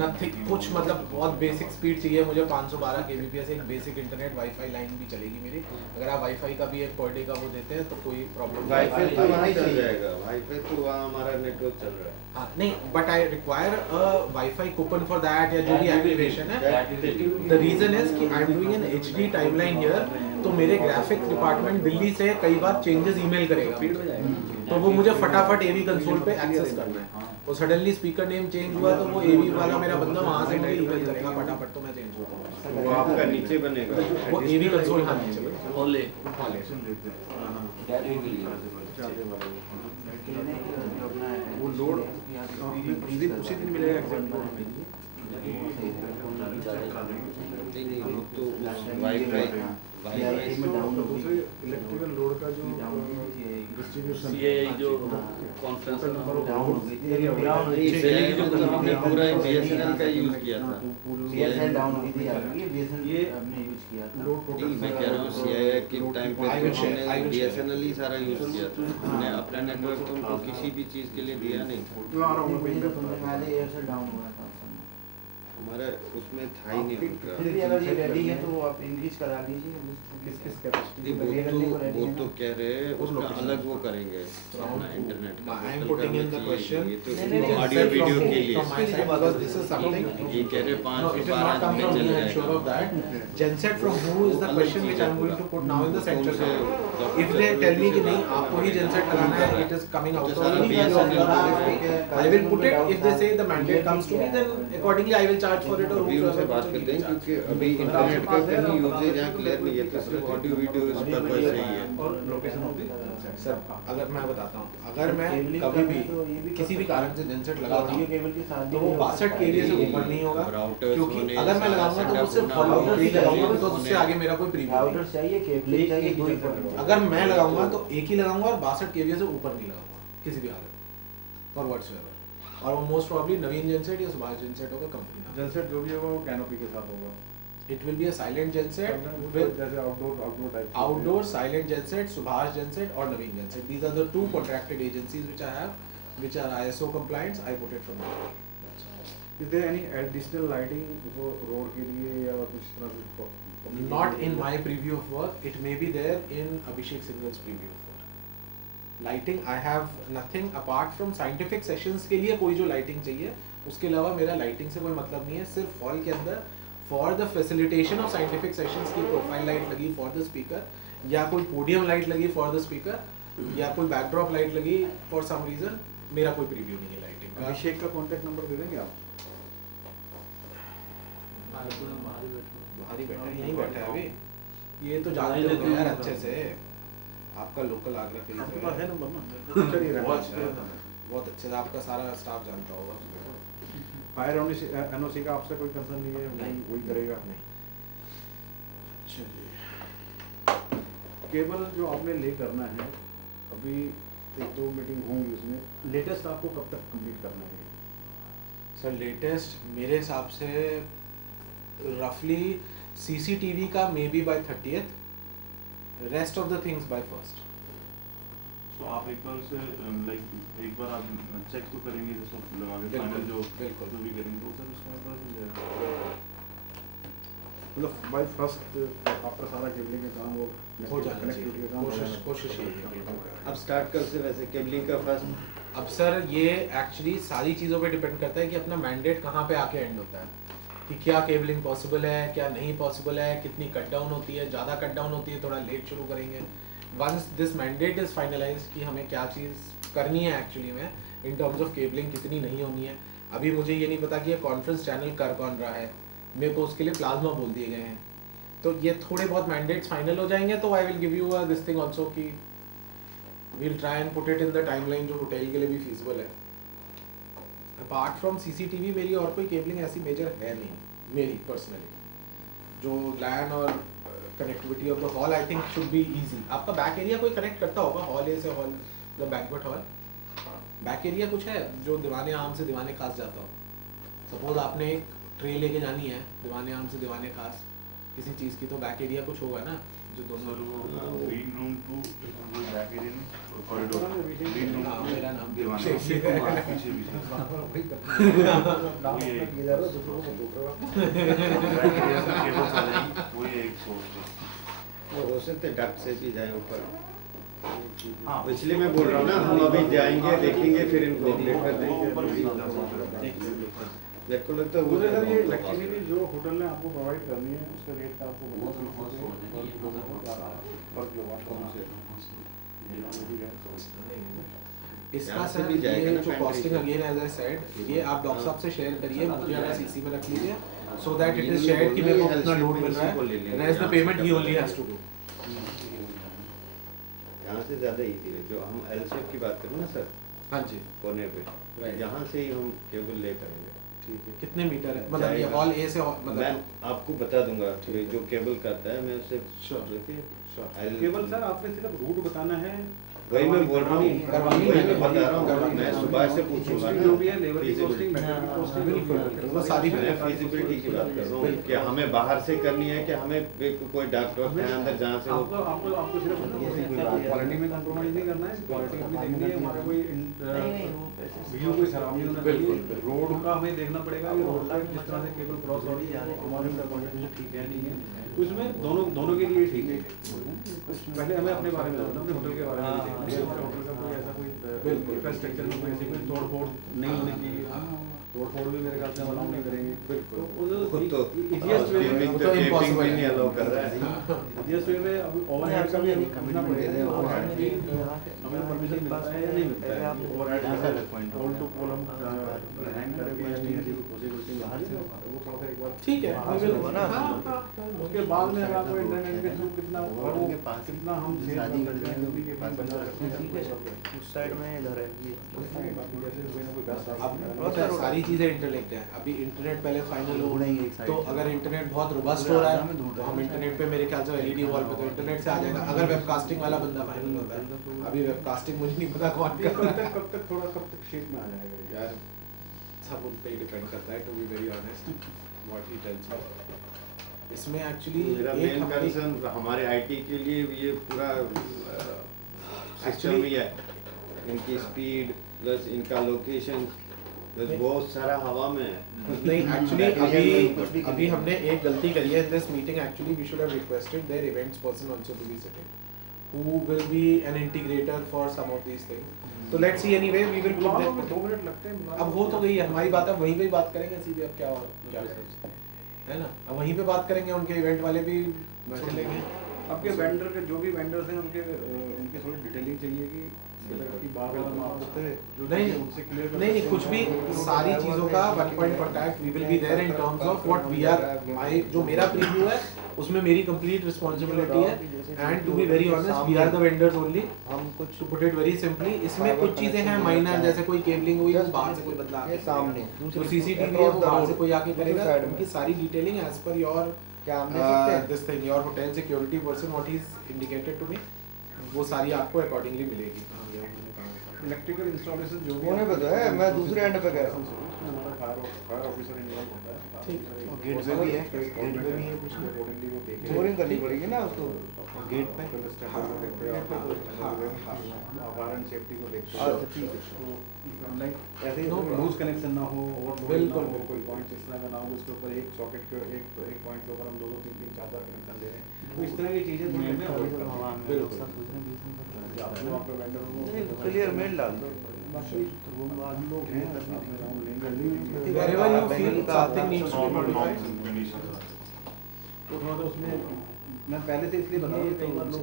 Nothing, कुछ मतलब बहुत बेसिक स्पीड चाहिए मुझे, 512 kbps एक बेसिक इंटरनेट वाईफाई लाइन भी चलेगी मेरी। अगर आप वाईफाई का भी एक पर डे का वो देते हैं तो कोई प्रॉब्लम नहीं। वाईफाई तो वहाँ चल जाएगा, वाईफाई तो वहाँ हमारा नेटवर्क चल रहा है। हाँ नहीं, but I require a wifi coupon for that या जो भी एक्टिवेशन है। द रीजन इज कि I am doing an HD timeline here, तो मेरे ग्राफिक्स डिपार्टमेंट दिल्ली से कई बार चेंजेस ईमेल करेगा, तो वो मुझे फटाफट एवी कंसोल पे एक्सेस करना है। तो सडनली स्पीकर नेम चेंज हुआ तो वो एवी वाला मेरा बंदा वहां से मुझे ईमेल करेगा फटाफट, तो मैं चेंज हो जाऊंगा। वो आपका नीचे बनेगा, वो एवी कंसोल हाँ नीचे बनेगा। होले वो लोड उसी दिन मिलेगा एग्जैक्ट लोड में। नहीं वो तो वाईफाई दूसरे इलेक्ट्रिकल लोड का जो डिस्ट्रीब्यूशन ये जो कॉन्फ्रेंस हमने पूरा बीएसएनएल का यूज किया था। बीएसएनएल डाउन हुई थी यार, ये हमने यूज किया था। नहीं मैं कह रहा हूँ सीआईए के टाइम पे हमने बीएसएनएल ही सारा यूज किया था, हमने अपना नेटवर्क तो उनको किसी भी चीज़ के लिए दिया नहीं था। एयरसेल डाउन हुआ था हमारा उसमें था ही नहीं उनका। फिर भी अगर ये रेडी है तो आप इंक्रीज करा लीजिए। किस कैपेसिटी वो तो कह रहे हैं उसका अलग वो करेंगे इंटरनेट का। I am putting in the question. Audio video के लिए From my side, because this is something. ये कह रहे 5 No, से it will not 12 come में from चल me, I am sure of जाएगा। that. Genset from who is the question which I am going to put now in the central. If they tell me कि नहीं आपको ही genset लगाना है, it is coming out of me. I will put it. If they say the mandate comes to me, then accordingly I will charge for it. और अभी उनसे बात करते हैं क्योंकि अभी इंटरनेट का कहीं यूजेज यहाँ क्लियर नहीं है, तो सिर्फ ऑडियो वीडियो इस पर्पस से ही है। और लोकेशन होगी सर अगर मैं बताता हूँ, अगर मैं कभी भी किसी भी कारण से जेनसेट लगाता हूँ तो वो 62 kVA से ऊपर नहीं होगा, क्योंकि अगर मैं लगाऊंगा तो वो सिर्फ फॉलो ही लगाऊंगा, तो उससे आगे मेरा कोई प्रीमियम राउटर चाहिए, केबल चाहिए, दो ही। अगर मैं लगाऊंगा तो एक ही लगाऊंगा और 62 kVA से ऊपर नहीं लगाऊंगा किसी भी हालत फॉर व्हाटसएवर। और वो मोस्ट प्रॉब्ली नवीन जेनसेट या सुभाष जेनसेट होगा कंपनी का। जनसेट जो भी होगा वो कैनोपी के साथ होगा। It will be a silent genset with जैसे outdoor type outdoor silent genset, Subhash genset और Naveen genset. These are the two contracted agencies which I have, which are ISO compliant. I put it from there. Is there any additional lighting for road के लिए या कुछ तरह से? Not in my preview of work. It may be there in Abhishek Singh's preview of work. Lighting I have nothing apart from scientific sessions के लिए कोई जो lighting चाहिए, उसके अलावा मेरा lighting से कोई मतलब नहीं है। सिर्फ hall के अंदर for the facilitation of scientific sessions की profile light लगी for the speaker, या कोई podium light लगी for the speaker, या कोई backdrop light लगी for some reason, मेरा कोई preview नहीं है lighting का। अभिषेक का कॉन्टैक्ट नंबर दे देंगे आप? बाहर ही बैठा है, यहीं बैठा है अभी। ये तो जानते हो यार अच्छे से, आपका लोकल आगरा के आपके लिए पास है नंबर ना? चलिए बहुत अच्छे से आपका सारा स्टाफ जानता होगा। फायर एनओसी का आपसे कोई कंसर्न नहीं है? नहीं। वही करेगा? नहीं। केबल जो आपने ले करना है, अभी एक दो मीटिंग होंगी उसमें, लेटेस्ट आपको कब तक कंप्लीट करना है? सर लेटेस्ट मेरे हिसाब से रफली सीसीटीवी का maybe by 30th, rest of the things by 1st। तो आप एक बार से लाइक एक बार आप चेक तो करेंगे जैसे लगा के फाइनल जो बिल्कुल भी करेंगे तो सर उसका पता चल जाएगा। मतलब बाय 1st आपका सारा केबलिंग का काम वो हो जाना कनेक्टिविटी का काम चाहिए। कोशिश यही है। अब स्टार्ट कर से वैसे केबलिंग का फर्स्ट। अब सर ये एक्चुअली सारी चीज़ों पे डिपेंड करता है कि अपना मैंडेट कहाँ पे आके एंड होता है, कि क्या केबलिंग पॉसिबल है, क्या नहीं पॉसिबल है, कितनी कट डाउन होती है, ज़्यादा कट डाउन होती है, थोड़ा लेट शुरू करेंगे। Once this mandate is finalise कि हमें क्या चीज़ करनी है एक्चुअली में इन टर्म्स ऑफ केबलिंग कितनी नहीं होनी है। अभी मुझे ये नहीं पता कि ये कॉन्फ्रेंस चैनल कर कौन रहा है, मेरे को उसके लिए प्लाज्मा बोल दिए गए हैं। तो ये थोड़े बहुत मैंडेट्स फाइनल हो जाएंगे तो I will give you this thing also कि we'll try and put it in the timeline जो होटल के लिए भी फीसिबल है। अपार्ट फ्रॉम सीसीटीवी मेरी और कोई केबलिंग ऐसी मेजर है नहीं मेरी पर्सनली। जो लैन और connectivity of the hall I think should be easy. आपका बैक एरिया कोई कनेक्ट करता होगा हॉल ए से hall, the banquet hall back area कुछ है जो दीवाने आम से दीवाने खास जाता हो। सपोज आपने एक ट्रे लेके जानी है दीवाने आम से दीवाने खास किसी चीज़ की, तो बैक एरिया कुछ होगा ना। जो दोनों सर वो ग्रीन रूम टू वो बैक एरिया में कॉरिडोर ग्रीन रूम हाँ, मेरा नाम भी दीवाना अभिषेक पीछे है। पीछे ये जा रहा है दूसरों को बोल रहा बैक एरिया से केबल्स आ जाएंगी वो ये एक सोर्स है। वो हो सकते डक्ट से भी जाए ऊपर। हाँ इसलिए मैं बोल रहा हूँ ना, हम अभी जाएंगे देखेंगे फिर इनको अपडेट कर वो ऊपर भी देंगे। मेरे को लगता है वो मुझे सर ये इलेक्ट्रिसिटी जो होटल ने आपको प्रोवाइड करनी है उसका रेट का आपको इसका यहाँ से सर भी जाएगा ये ना जो pantry कॉस्टिंग से। अगेन एज आई सेड, ये आप डॉक्टर साहब से शेयर करिए, मुझे अगर सीसी में रख लीजिए so that it is shared कि मेरे को कितना लोड मिल रहा है, रेस्ट द पेमेंट ही ओनली हैज टू डू। यहाँ से ज़्यादा इजी है। जो हम एल शेप की बात करें ना सर, हाँ जी कोने पे, Right. यहाँ से ही हम केबल ले करेंगे। ठीक है। कितने मीटर है मतलब ये जाएगा। हॉल ए से मैं मतलब आपको बता दूंगा कि जो केबल करता है, मैं उससे Sure. देखिए Sure. केवल सर आपने सिर्फ रूट बताना है, वही मैं बोल रहा हूँ, करवानी वही है, मैं बता रहा हूँ। करवानी मैं है। सुबह से पूछूंगा ना जो भी है लेबर की feasibility। कॉस्टिंग, मेटेरियल की कॉस्टिंग, बिल्कुल, वो सारी मैं फिजिबिलिटी की बात कर रहा हूँ कि हमें बाहर से करनी है कि हमें कोई डॉक्टर है अंदर जहाँ से वो आपको आपको आपको सिर्फ क्वालिटी में कंप्रोमाइज नहीं करना है, क्वालिटी अपनी देखनी है, हमारा कोई व्यू कोई खराब नहीं होना चाहिए। रोड का हमें देखना पड़ेगा कि रोड का जिस तरह से केबल क्रॉस हो रही है हमारे कंडीशन ठीक है नहीं है, तो इसमें दोनों के लिए ठीक है। पहले हमें अपने बारे में जानना, अपने होटल के बारे में देखना है, हमारे होटल का कोई ऐसा कोई इंफ्रास्ट्रक्चर में कोई ऐसी कोई तोड़ फोड़ नहीं होनी चाहिए। तोड़ फोड़ भी मेरे ख्याल से हम नहीं करेंगे। खुद तो इजीएस्ट वे में तो टेपिंग impossible भी है। नहीं अलाउ कर रहा है। इजीएस्ट वे में अभी ओवरहेड का भी समझना पड़ेगा, ओवरहेड भी हमें परमिशन मिलता है या नहीं मिलता है। ओवरहेड पोल टू पोल हम हैंग करें कोई ऐसी पॉसिबिलिटी नहीं है, वो थोड़ा सा एक बार ठीक है हाँ, we will- होगा ना। हाँ, हाँ, उसके बाद में अगर आपको इंटरनेट के थ्रू कितना कितना हम सेव कर सकते हैं, नदी के पास बचा सकते हैं, उस साइड में इधर है ये बाकी जैसे कोई ना कोई दस अब पता है, सारी चीजें इंटरलिंक्ड है। अभी इंटरनेट पहले फाइनल हो तो अगर इंटरनेट बहुत रोबस्ट हो रहा है तो हम इंटरनेट पे मेरे ख्याल से एलईडी वॉल पे तो इंटरनेट से आ जाएगा, अगर वेबकास्टिंग वाला बंदा फाइनल होता है। अभी वेबकास्टिंग मुझे नहीं पता कौन कर रहा है, कब तक शेप में आ जाएगा यार सब उन पे ही डिपेंड करता है to be very honest what he tells me. इसमें एक्चुअली मेरा एक मेन हमारी कंसर्न हमारे आईटी के लिए ये पूरा सिस्टम ही है, इनकी स्पीड प्लस इनका लोकेशन प्लस बहुत सारा हवा में है। नहीं एक्चुअली अभी हमने एक गलती करी है in this meeting. Actually we should have requested their events person also to be sitting who will be an integrator for some of these things. तो let's see anyway we will put बुला लो, that 2 minute लगते हैं, बुला अब लो। हो तो गई है हमारी बात, अब वहीं पे बात करेंगे सीधे। अब क्या है ना, अब वहीं पे बात करेंगे, उनके इवेंट वाले भी सुन लेंगे। आपके वेंडर के जो भी वेंडर्स हैं उनके थोड़ी डिटेलिंग चाहिए कि बार बार हम आपसे जो नहीं उनसे क्लियर नहीं कुछ भी सारी चीज़ों का 1 point contact we will be there in terms of what we are my जो मेरा प्रीव्यू है उसमें मेरी कंप्लीट रिस्पांसिबिलिटी है। And to be very honest we are the vendors only, हम कुछ to put it very simply. इसमें कुछ चीज़ें हैं माइनर, जैसे कोई केबलिंग हुई तो बाहर से कोई बदला ये सामने जो सीसीटीवी है वो बाहर से कोई आके करेगा, उनकी सारी डिटेलिंग एज पर योर क्या हम दे सकते हैं? This thing your hotel security person what is indicated to me, वो सारी आपको अकॉर्डिंगली मिलेगी। इलेक्ट्रिकल इंस्टॉलेशन जो भी होने पे तो है, मैं दूसरे एंड पे कह रहा हूँ। हमारा फायर ऑफिसर इन्वॉल्व होता है। ठीक है। और गेट पे भी है, गेट पे भी है कुछ अकॉर्डिंगली वो देखें। बोरिंग करनी पड़ेगी ना उसको गेट पे। फायर एंड सेफ्टी को देखते हैं। अच्छा ठीक है। लाइक ऐसे ही No लूज कनेक्शन ना हो, ओवरलोड ना बिल्कुल, हो, बिल्कुल। कोई पॉइंट इस तरह का ना हो उसके ऊपर एक सॉकेट के एक पॉइंट के ऊपर हम 2 3 4 कनेक्शन दे रहे हैं, तो इस तरह की चीजें थोड़ी हमें अवॉइड करनी है। आपको आपके वेंडर को क्लियर मेल डाल दो। बाकी वो हम लोग हैं तभी राउंड लेंगे। Wherever you feel something needs to be normal modified. Condition तो थोड़ा सा उसमें मैं पहले से इसलिए बता रहा हूँ कई बार लोग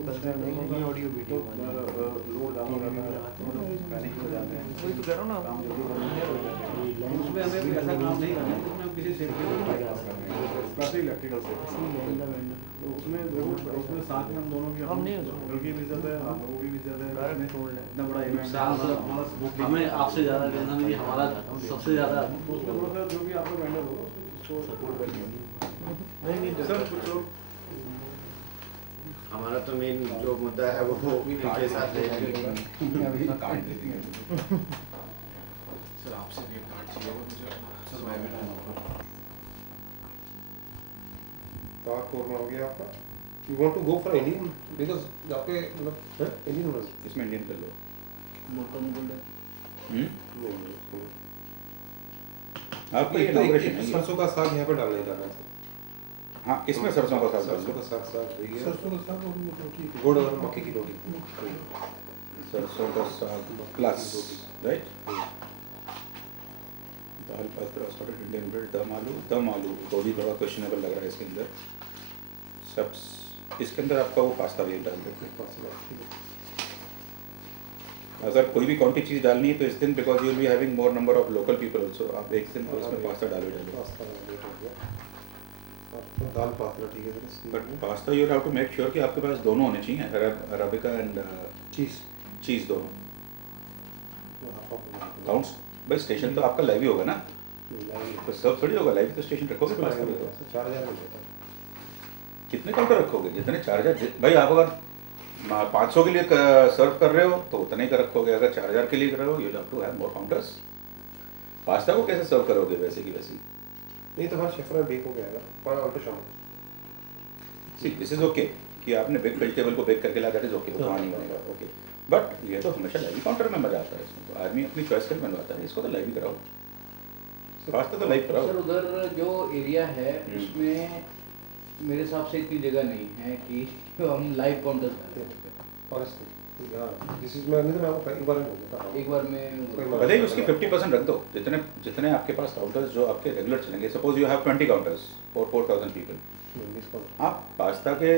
नहीं ऑडियो वीडियो लोड डाउन हो जाता है, पैनिक हो जाते हैं, वही तो कह रहा हूँ ना। काम जल्दी करना है। उसमें हमें कोई ऐसा काम नहीं करना है जिसमें हम किसी सेफ्टी को बाईपास कर रहे हैं, स्पेशली इलेक्ट्रिकल से। तो उसमें जरूर उसमें साथ में हम दोनों की हम नहीं होटल की भी इज्जत है, हम लोगों की भी इज्जत है। डायरेक्ट उसमें छोड़ लें। इतना बड़ा इवेंट हमें आपसे ज्यादा कहना नहीं, हमारा सबसे ज्यादा उसमें थोड़ा सा जो भी आपका वेंडर होगा उसको सपोर्ट करिए। नहीं सर कुछ लोग हमारा तो मेन जो मुद्दा है वो उनके साथ है। कार्ड दे देंगे सर, आपसे भी कार्ड चाहिए होगा मुझे सर्वाइवल। ताक कोरमा हो गया आपका। You want to go for Indian because आपके मतलब Indian नूडल्स इसमें इंडियन कर लो। मटन बोले नहीं आपको ये इनॉग्रेशन है ये। सरसों का साग यहाँ पे डालने जाना है। हाँ, इसमें सरसों का साग डाल सरसों दो। का साग वही है। सरसों का साग और रोटी गुड़ और मक्के की रोटी। सरसों का साग प्लस राइट। दाल पात्रा सॉल्टेड इंडियन ब्रेड दम आलू वो भी थोड़ा क्वेश्चनेबल लग रहा है इसके अंदर। सब इसके अंदर आपका वो पास्ता भी डाल देते हैं। अगर कोई भी क्वांटिटी चीज़ डालनी है तो इस दिन because you will be having more number of local people also आप एक दिन तो इसमें पास्ता डालो दाल पात्रा ठीक है। But pasta you have to make sure कि आपके पास दोनों होने चाहिए अरेबिका एंड चीज़ दोनों काउंट्स। भाई स्टेशन तो आपका लाइव ही होगा ना, तो सब थोड़ी होगा लाइव, तो स्टेशन रखोगे पास्ता में तो 4000 में लेता कितने काउंटर रखोगे? जितने 4000 भाई आप अगर 500 के लिए सर्व कर रहे हो तो उतने ही का रखोगे। अगर 4000 के लिए कर रहे हो you have to have more counters. Pasta को कैसे सर्व करोगे वैसे की वैसी? नहीं तो हमारा शेफरा बेक हो गया पर ऑल्टो शाम सी दिस इज ओके कि आपने बेक वेजिटेबल को बेक करके ला दैट इज ओके, वो वहाँ नहीं बनेगा ओके। बट ये तो हमेशा लाइव काउंटर में मजा आता है इसमें, तो आदमी अपनी चॉइस कर बनवाता है। इसको तो लाइव ही कराओ, पास्ता तो लाइव कराओ। सर उधर जो एरिया है उसमें मेरे हिसाब से इतनी जगह नहीं है कि हम लाइव काउंटर एक बार में भले ही उसकी 50% रख दो। जितने आपके पास काउंटर्स जो आपके रेगुलर चलेंगे, suppose you have 20 counters for 4000 people, आप पास्ता के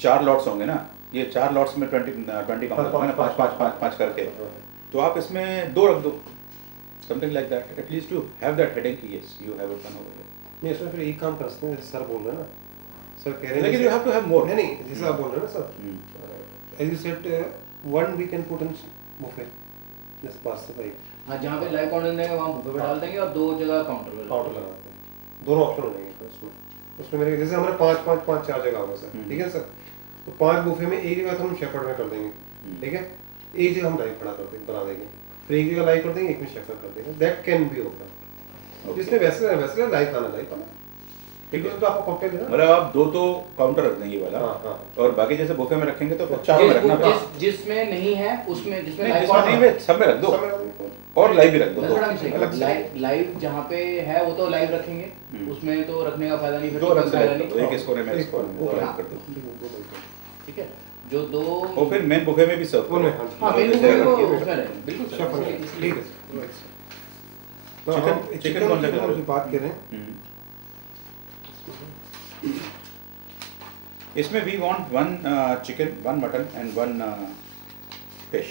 4 लॉट्स होंगे ना, ये 4 लॉट्स में 20 काउंटर्स 5 करके, तो आप इसमें 2 रख दो, something like that. At least you have that heading कि yes you have open over. नहीं इसमें फिर एक काम कर सकते हैं, सर बोल रहे हैं ना, सर कह रहे हैं लेकिन you have to have more. नहीं जैसे आप बोल रहे हैं ना sir, as you said, one we can put in buffet, just pasta type. हाँ, जहाँ पे लाइव काउंटर देंगे वहाँ बुफे पे डाल देंगे और 2 जगह काउंटर लगाते हैं, दोनों ऑप्शन हो जाएंगे उसमें मेरे जैसे हमारे 4 जगह होगा सर, ठीक है सर। तो 5 बुफे में एक जगह तो हम शेफर्ड में कर देंगे, ठीक है, एक जगह हम लाइव खड़ा कर देंगे, बना देंगे, फिर एक जगह लाइव कर देंगे, एक में शेफर्ड कर देंगे। That can be open. जिसने वैसे लाइव खाना लाइव खाना, ठीक है। तो आपको कॉकटेल है मतलब आप 2 तो काउंटर रख देंगे वाला, और बाकी जैसे बुफे में रखेंगे तो 4 में रखना। जिसमें नहीं है उसमें, जिसमें नहीं है सब में रख दो, और लाइव भी रख दो। लाइव जहाँ पे है वो तो लाइव रखेंगे, उसमें तो रखने का फायदा नहीं, फिर 2 रख दो, एक इस कोने में इस कोने में लाइव कर दो, ठीक है। जो 2 और फिर मेन बुफे में भी सर्व करो। हां, मेन बुफे को उसमें रहे बिल्कुल सर, ठीक है। चिकन कौन सा की बात कर रहे हैं, इसमें we want 1 chicken, 1 mutton and 1 fish.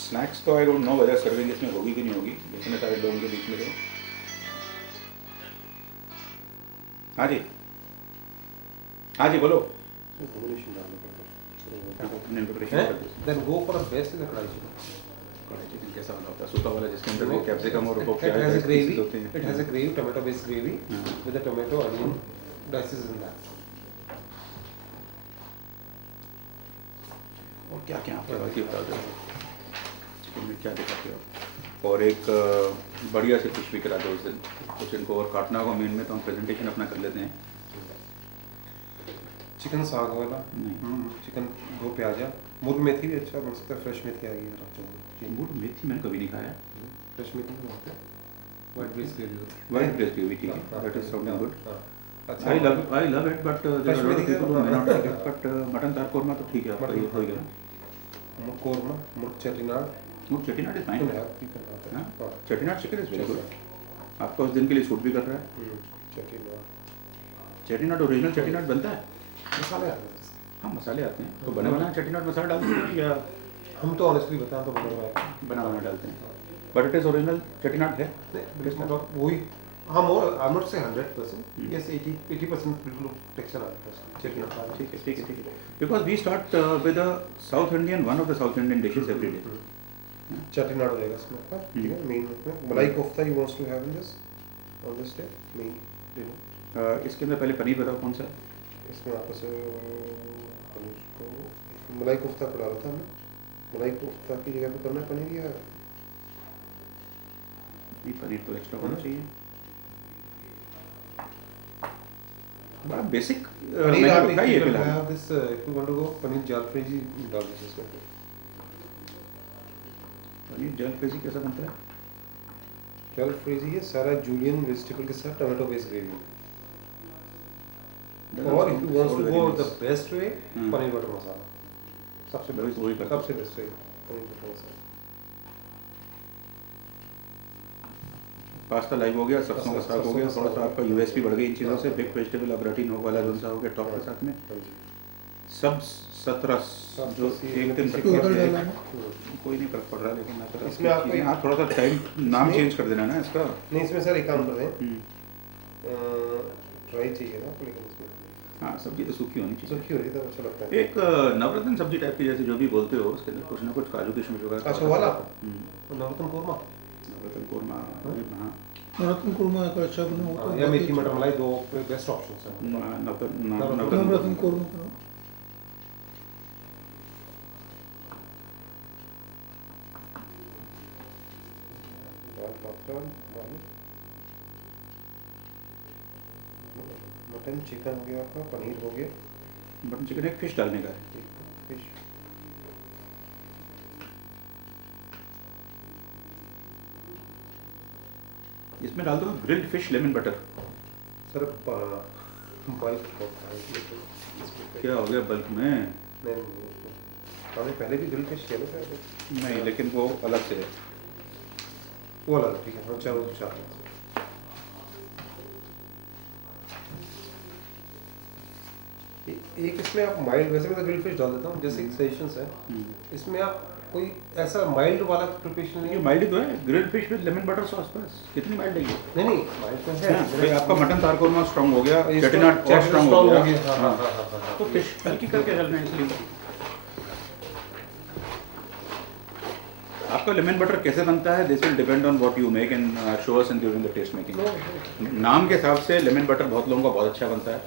Snacks तो I don't know whether serving इसमें होगी कि नहीं होगी, इतने सारे लोगों के बीच में तो। हाँ जी बोलो। then go for a best in the karahi chicken. कढ़ाई चिकन कैसा वाला होता है? सूखा वाला जिसके अंदर वो कैप्सिकम और वो It has a gravy. होते हैं। It has a gravy, tomato based gravy with the tomato, onion, dices in that. और क्या क्या आपके बाकी बता दो चिकन में क्या दिखाते हो? और एक बढ़िया से फिश भी करा दो उस दिन, कुछ इनको और काटना होगा मेन में, तो हम प्रेजेंटेशन अपना कर लेते हैं। चिकन साग वाला, नहीं चिकन 2 प्याजा, मुर्ग मेथी भी अच्छा बन सकता है, फ्रेश मेथी आ गई है गुड मेथी मैंने कभी नहीं खाया। फ्रेश मेथी बनाते हैं, व्हाइट ब्रेस ग्रेवी होती है, व्हाइट ब्रेस ग्रेवी ठीक है, दैट इज साउंडिंग गुड। अच्छा I love it but there are people who may not like it, but mutton दाल कोरमा तो ठीक है आपका, ये हो गया। मुर्ग कोरमा, मुर्ग Chettinad is fine. Chettinad chicken is very good, आपका उस दिन के लिए सूट भी कर रहा है। चेटीनाड ओरिजिनल चेटीनाड बनता है, मसाले आते हैं। हाँ मसाले आते हैं, तो बने बनाए चेटीनाड मसाला डालते हैं या हम तो ऑनेस्टली बताएं तो बना डालते हैं, but it is original Chettinad है वही। हाँ मोर आई एम नॉट से 100%, यस 80% बिल्कुल टेक्सचर आता है चेटीनाड। ठीक है because we start with a South Indian, one of the South Indian dishes every day. Chettinad हो जाएगा इसमें आपका, ठीक है। मेन में malai kofta you wants to have in this on this day main dinner. इसके अंदर पहले पनीर बताओ कौन सा है? इसमें आपस पनीर को मलाई कोफ्ता पड़ा रहा था हमने, मलाई कोफ्ता की जगह पे करना है पनीर या नहीं, पनीर तो एक्स्ट्रा होना चाहिए। बड़ा बेसिक पनीर आप रखा है ये फिलहाल। have this if you want to go paneer jalfrezi डाल दीजिए इसमें। पनीर जलपेजी कैसा बनता है? jalfrezi है सारा जूलियन वेजिटेबल के साथ टमाटो बेस्ड ग्रेवी। और if you want to go the best way paneer butter masala सबसे best way paneer butter masala. Pasta live हो गया, सरसों का साग हो गया, थोड़ा सा आपका यूएसपी बढ़ गई इन चीज़ों से। बिग वेजिटेबल अब रटीन वाला जो सा हो गया टॉप के साथ में। सब 17 जो एक दिन कोई नहीं फर्क पड़ रहा, लेकिन इसमें आपको हाँ थोड़ा सा टाइम नाम चेंज कर देना ना इसका। नहीं इसमें सर एक काम कर दें, ड्राई चाहिए ना आपको, लेकिन इसमें हाँ सब्जी तो सूखी होनी चाहिए। सूखी हो रही है तो अच्छा लगता है। एक नवरत्न सब्जी टाइप की जैसे जो भी बोलते हो उसके अंदर कुछ ना कुछ काजू किशमिश वगैरह। अच्छा वाला नवरत्न कोरमा। नवरत्न कोरमा, हाँ नवरत्न कोरमा का अच्छा बना होता है या मेथी मटर मलाई, दो बेस्ट ऑप्शंस हैं। नवरत्न कोरमा करो। मटन चिकन हो गया आपका, पनीर हो गया, मटन चिकन एक फिश डालने का है। फिश इसमें डाल दो grilled fish lemon butter. Sir bulk क्या हो गया बल्क में? हमने पहले भी ग्रिल फिश किया ना सर। नहीं लेकिन वो अलग से है। वो अलग ठीक है, चलो चार एक इसमें आप माइल्ड, वैसे मैं तो ग्रिल फिश डाल देता हूँ जैसे सजेशंस है। इसमें आप कोई ऐसा माइल्ड वाला प्रिपरेशन नहीं ये है? माइल्ड तो है, grilled fish with lemon butter sauce, बस कितनी माइल्ड है ये? नहीं माइल्ड तो है। भाई आपका मटन तार कोरमा स्ट्रांग हो गया, चेटिनाड और स्ट्रांग हो गया। हाँ तो फिश हल्की करके चलना है इसलिए। आपका लेमन बटर कैसे बनता है, this will depend on what you make and show us in during the taste making. नाम के हिसाब से लेमन बटर बहुत लोगों का बहुत अच्छा बनता है।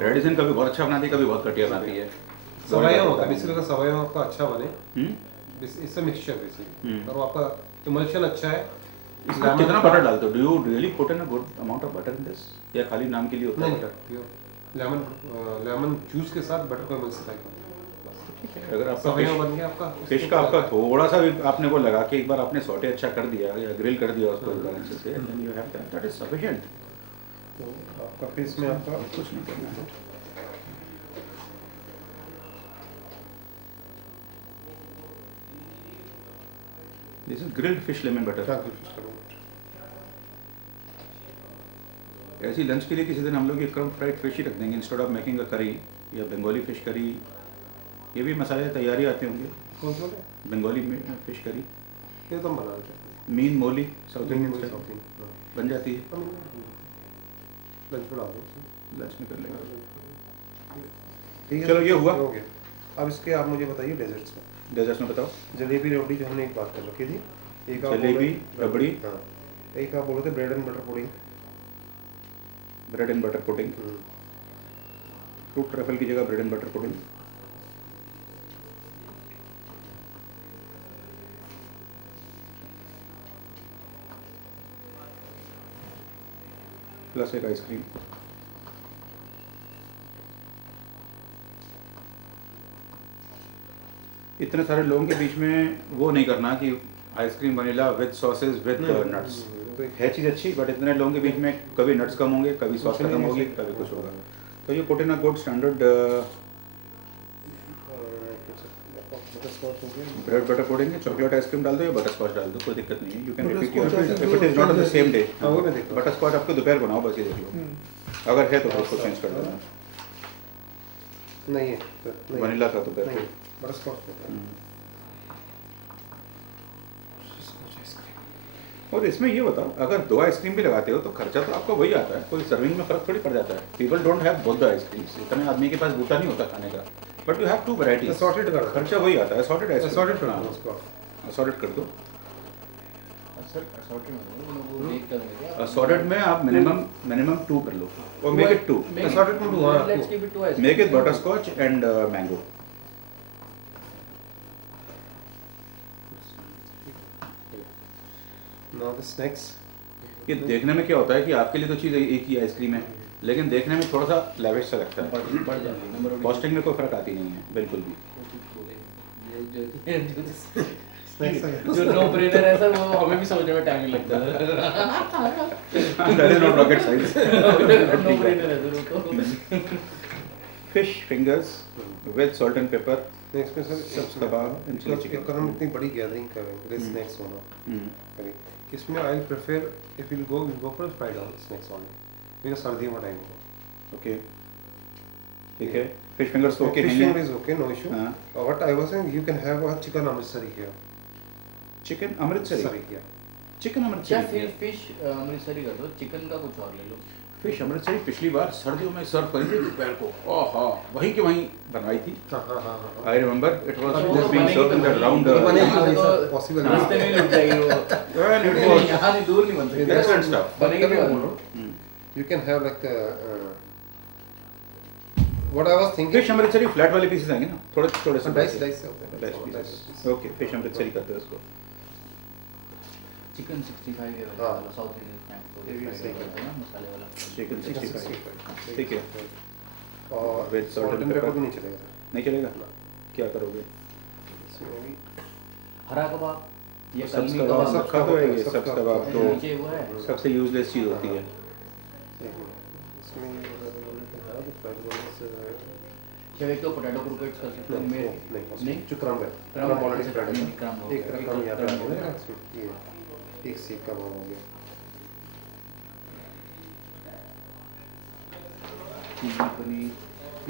रेडिसन कभी बहुत अच्छा बनाती है, कभी बहुत घटिया बनाती है। सवाया होता है बेसिकली, सवाया आपका अच्छा बने, इससे मिक्सचर बेसिकली, और आपका इमल्शन अच्छा है। इसमें कितना बटर डालते हो? Do you really put in a good amount of butter in this, या खाली नाम के लिए होता है बटर? लेमन जूस के साथ बटर को मिक्स करके अगर आपका सवाया बन गया आपका। फिश का आपका थोड़ा सा भी आपने वो लगा के एक बार आपने सॉटे अच्छा कर दिया या ग्रिल कर दिया उसको बैलेंस से, then you have that is sufficient. तो आपका फिश में आपका कुछ नहीं करना है। This is grilled fish lemon butter. ऐसी लंच के लिए किसी दिन हम लोग ये क्रम फ्राइड फिश ही रख देंगे इंस्टेड ऑफ मेकिंग अ करी या बंगाली फिश करी। ये भी मसाले तैयारी आते होंगे। कौन सा बंगाली फिश करी ये तो बना देते हैं। मीन मोली साउथ इंडियन मीन स्टाइल मोली, बन जाती है। लंच में डाल दो। लंच में कर लेंगे। ठीक है चलो ये हुआ। हो गया। अब इसके आप मुझे बताइए डेजर्ट्स में। डेजर्ट्स में बताओ। जलेबी रबड़ी जो हमने एक बात कर रखी थी, एक आप जलेबी, रबड़ी। हाँ, एक आप बोल रहे थे bread and butter pudding. Bread and butter pudding, fruit truffle की जगह bread and butter pudding. Plus एक आइसक्रीम। इतने सारे लोगों के बीच में वो नहीं करना कि ice cream vanilla with sausage with nuts है चीज़ अच्छी, बट इतने लोगों के बीच में कभी नट्स कम होंगे, कभी सॉस खत्म होगी, कभी कुछ होगा। तो ये put in a good standard bread butter pudding है। चॉकलेट आइसक्रीम डाल दो या बटर स्कॉच डाल दो, कोई दिक्कत नहीं है। You can repeat your if it is not on the same day. Butterscotch आपको दोपहर बनाओ, बस ये देख लो। अगर है तो उसको चेंज कर देना। नहीं है वनीला का दोपहर नहीं, बटर स्कॉच। और इसमें ये बताओ, अगर 2 आइसक्रीम भी लगाते हो तो खर्चा तो आपका वही आता है, कोई सर्विंग में फर्क थोड़ी पड़ जाता है। People don't have both the ice creams, इतने आदमी के पास बूटा नहीं होता खाने का, but you have 2 varieties. Assorted कर, खर्चा वही आता है। असॉर्टेड आइसक्रीम, असॉर्टेड कर दो उसको, असॉर्टेड कर दो। असॉर्टेड में आप मिनिमम 2 कर लो और मेक इट 2। असॉर्टेड में 2 हां, let's give it 2 ice cream. Make it butterscotch and mango. Now the snacks, ये देखने में क्या होता है कि आपके लिए तो चीज़ एक ही आइसक्रीम है, लेकिन देखने में थोड़ा सा लेविश सा लगता है, बढ़ जाती है। कॉस्टिंग में कोई फ़र्क आती नहीं है बिल्कुल भी। जो नो ब्रेनर है सर, वो हमें भी समझने में टाइम नहीं लगता है। That is not rocket science. No brainer है सर वो तो। Fish fingers with salt and pepper. Next में sir Subs kebab and chili chicken. अगर हम इतनी बड़ी गैदरिंग कर रहे हैं, जैसे स्नैक्स होना करें, इसमें I prefer if will go for fried snacks only, because सर्दियों का टाइम है। ओके ठीक है, फिश फिंगर्स तो ओके फिश नहीं है। Finger is okay, no issue. हाँ। What I was saying, you can have a chicken Amritsari here. Chicken Amritsari, here chicken अच्छा अमृतसरी, फिश अमृतसरी कर दो, चिकन का कुछ और ले लो। फिश अमृतसरी पिछली बार सर्दियों में सर्व करी थी दोपहर को, ओह वहीं के वहीं बनवाई थी। हां हां हां आई रिमेंबर इट वाज वो तो being served in the round possible रास्ते में लुट जाएगी वो। यहाँ नहीं, दूर नहीं बन सकती। Excellent stuff. बनेगी नहीं वो। You can have like what I was thinking, fish Amritsari flat वाले पीसेस आएंगे ना, थोड़े थोड़े से डाइस डाइस से होते हैं। ओके फिश अमृतसरी करते हैं उसको। चिकन 65 है हाँ। वाला, साउथ इंडियन स्नैक्स ये भी सही है ना, मसाले वाला। चिकन 65 ठीक है। और With salt and paper pepper भी नहीं चलेगा नहीं चलेगा, क्या करोगे? इसमें भी हरा कबाब ये सब्ज कलमी कबाब कबाब सब खा तो है, ये सब्ज कबाब तो नीचे वो है। सबसे यूजलेस चीज़ होती है। इसमें चलो एक तो पोटैटो क्रोकेट्स कर सकते हो। नहीं जो क्रम्ब है, क्रम्ब ऑलरेडी फ्राइड है। क्रम्ब हो एक गया। क्रम्ब यहाँ पे आ गया ना, ये एक सीख का भाव हो गया। चिली पनीर,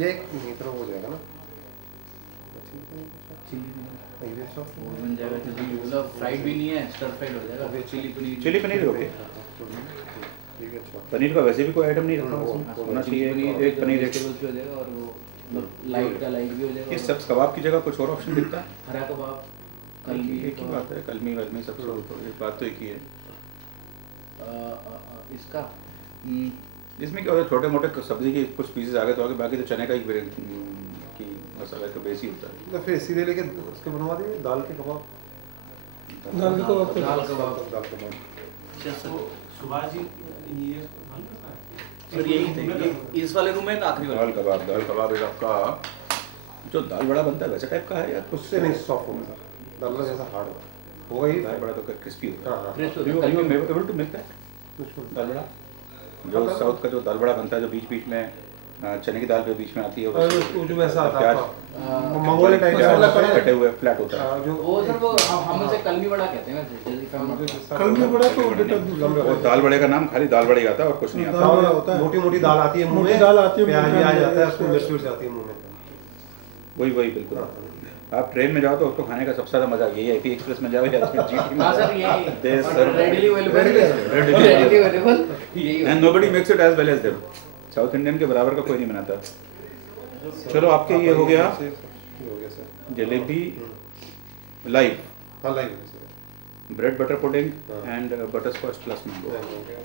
ये एक नहीं तरह हो जाएगा ना, चिली पनीर ये सब वो बन जाएगा। चिली मतलब फ्राइड भी नहीं है, स्टर फ्राइड हो जाएगा। Chilli paneer, chilli paneer okay. ठीक है। अच्छा पनीर का वैसे भी कोई आइटम नहीं रखा उसमें, होना चाहिए कि एक पनीर एक। वेजिटेबल्स भी हो जाएगा और वो लाइट का लाइट भी हो जाएगा। ये सब्ज कबाब की जगह कुछ और ऑप्शन दिखता है? हरा कबाब, कलमी एक ही बात है, कलमी वलमी सब तो एक बात तो एक ही है। इसका इसमें क्या होता है, छोटे मोटे सब्जी के कुछ पीसेस आ गए तो आगे, बाकी तो चने का ही की मसाला का बेस ही होता है। तो फिर इसीलिए लेके उसके बनवा दिए दाल के कबाब। दाल के कबाब तो दाल कबाब सुभाष जी ये सर यही थे, इस वाले रूम में आखिरी वाला। दाल कबाब एक आपका जो दाल बड़ा बनता है वैसे टाइप का है या उससे नहीं सॉफ्ट होगा सर, दाल बड़ा जैसा हार्ड होगा ही। दाल बड़ा तो क्रिस्पी होता हाँ हाँ क्रिस्प है। होता है। You able to make that dal bada? जो साउथ का जो दाल बड़ा बनता है, जो बीच बीच में चने की दाल के बीच में आती है, वो जो वैसा आता है प्याज आपका मंगोली टाइप कटे हुए फ्लैट होता है। जो वो सर वो हम उसे कलमी बड़ा कहते हैं वैसे, जैसे कल में बड़ा तो बेटा और दाल बड़े का नाम खाली दाल बड़े आता है और कुछ नहीं आता। दाल बड़ा होता है, मोटी मोटी दाल आती है मुंह मोटी में, दाल आती है, प्याज मुंह में आ जाता है, उसमें उसमें मिर्च जाती है मुंह में। वही बिल्कुल। आप ट्रेन में जाओ तो उसको खाने का सबसे ज्यादा मजा यही है कि एक्सप्रेस में जाओ या जीटी में हाँ सर ये रेडीली अवेलेबल, रेडीली अवेलेबल यही and nobody makes it as well as them. South Indian के बराबर का कोई नहीं बनाता। चलो आपके ये हो गया जलेबी लाइव, हाँ लाइव ब्रेड बटर पुडिंग हाँ। And butterscotch plus mango. हो गया।